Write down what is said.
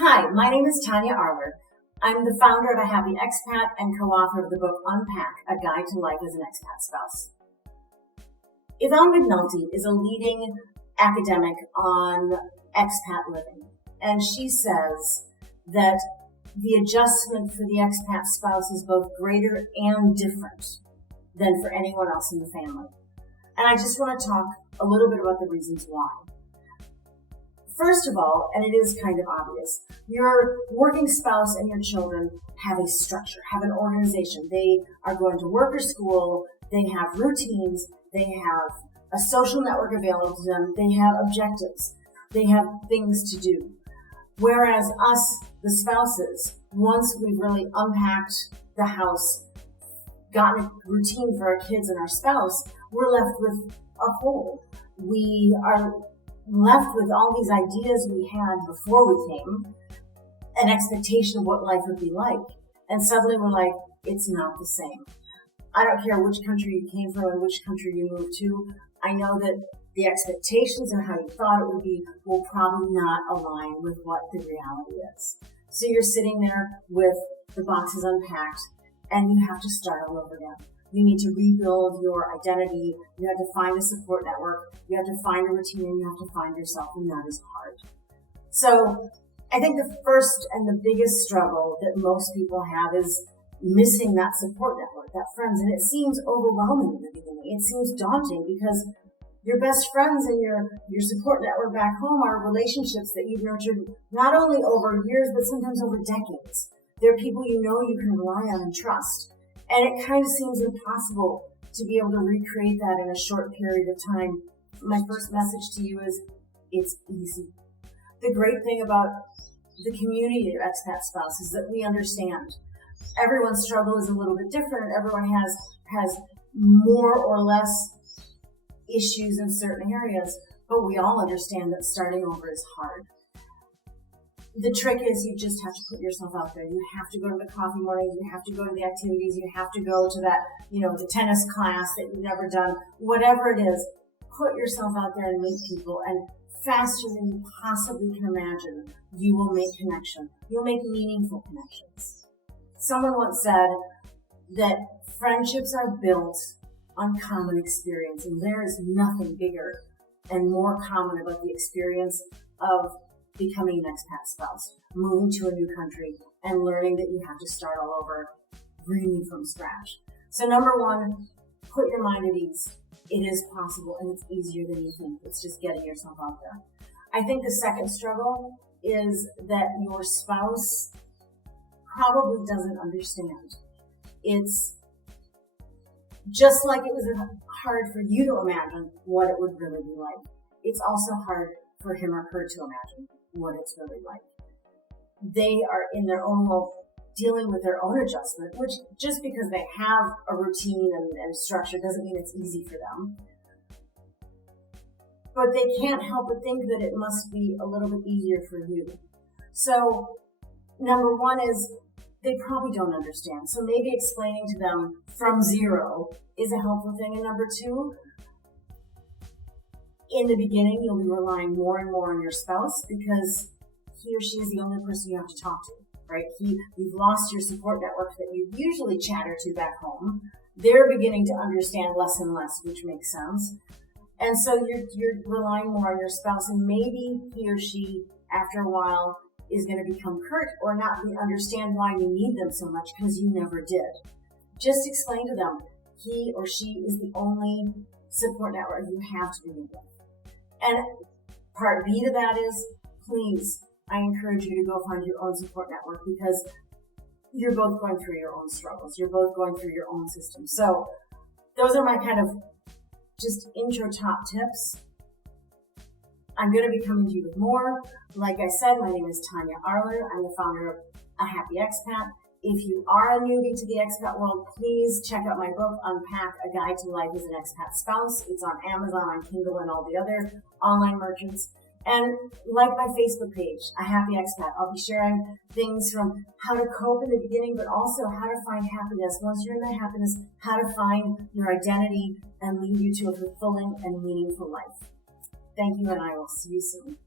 Hi, my name is Tanya Arler. I'm the founder of A Happy Expat and co-author of the book UNPACK, A Guide to Life as an Expat Spouse. Yvonne McNulty is a leading academic on expat living, and she says that the adjustment for the expat spouse is both greater and different than for anyone else in the family. And I just want to talk a little bit about the reasons why. First of all, and it is kind of obvious, your working spouse and your children have a structure, have an organization. They are going to work or school, they have routines, they have a social network available to them, they have objectives, they have things to do. Whereas us, the spouses, once we've really unpacked the house, gotten a routine for our kids and our spouse, we're left with a hole. We are left with all these ideas we had before we came, an expectation of what life would be like. And suddenly we're like, it's not the same. I don't care which country you came from and which country you moved to. I know that the expectations of how you thought it would be will probably not align with what the reality is. So you're sitting there with the boxes unpacked and you have to start all over again. You need to rebuild your identity. You have to find a support network. You have to find a routine. And you have to find yourself, and that is hard. So I think the first and the biggest struggle that most people have is missing that support network, that friends. And it seems overwhelming in the beginning. It seems daunting because your best friends and your support network back home are relationships that you've nurtured not only over years, but sometimes over decades. They're people you know you can rely on and trust. And it kind of seems impossible to be able to recreate that in a short period of time. My first message to you is, it's easy. The great thing about the community of expat spouses is that we understand. Everyone's struggle is a little bit different. Everyone has more or less issues in certain areas, but we all understand that starting over is hard. The trick is you just have to put yourself out there. You have to go to the coffee mornings. You have to go to the activities. You have to go to that, the tennis class that you've never done. Whatever it is, put yourself out there and meet people. And faster than you possibly can imagine, you will make connection. You'll make meaningful connections. Someone once said that friendships are built on common experience. And there is nothing bigger and more common about the experience of becoming an expat spouse, moving to a new country, and learning that you have to start all over, really from scratch. So number one, put your mind at ease. It is possible, and it's easier than you think. It's just getting yourself out there. I think the second struggle is that your spouse probably doesn't understand. It's just like it was hard for you to imagine what it would really be like. It's also hard for him or her to imagine what it's really like. They are in their own world dealing with their own adjustment, which just because they have a routine and structure doesn't mean it's easy for them. But they can't help but think that it must be a little bit easier for you. So number one is they probably don't understand. So maybe explaining to them from zero is a helpful thing. And number two, in the beginning, you'll be relying more and more on your spouse because he or she is the only person you have to talk to, right? You've lost your support network that you usually chatter to back home. They're beginning to understand less and less, which makes sense. And so you're relying more on your spouse, and maybe he or she, after a while, is going to become curt or not understand why you need them so much because you never did. Just explain to them, he or she is the only support network you have to begin with. And part B to that is, please, I encourage you to go find your own support network because you're both going through your own struggles. You're both going through your own system. So those are my kind of just intro top tips. I'm going to be coming to you with more. Like I said, my name is Tanya Arler. I'm the founder of A Happy Expat. If you are a newbie to the expat world, please check out my book, UNPACK, A Guide to Life as an Expat Spouse. It's on Amazon, on Kindle, and all the other online merchants. And like my Facebook page, A Happy Expat. I'll be sharing things from how to cope in the beginning, but also how to find happiness. Once you're in that happiness, how to find your identity and lead you to a fulfilling and meaningful life. Thank you, and I will see you soon.